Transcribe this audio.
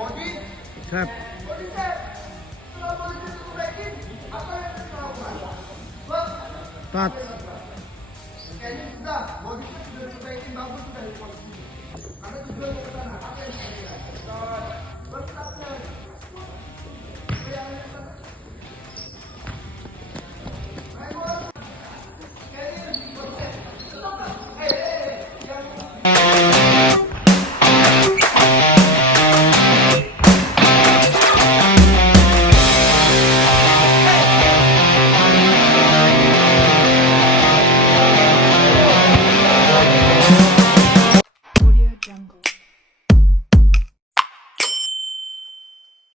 Set. Touch. Kayaknya sudah, modusnya sudah diperbaiki, bagus sudah di posisi. Karena tujuan ke sana, apa yang saya kira?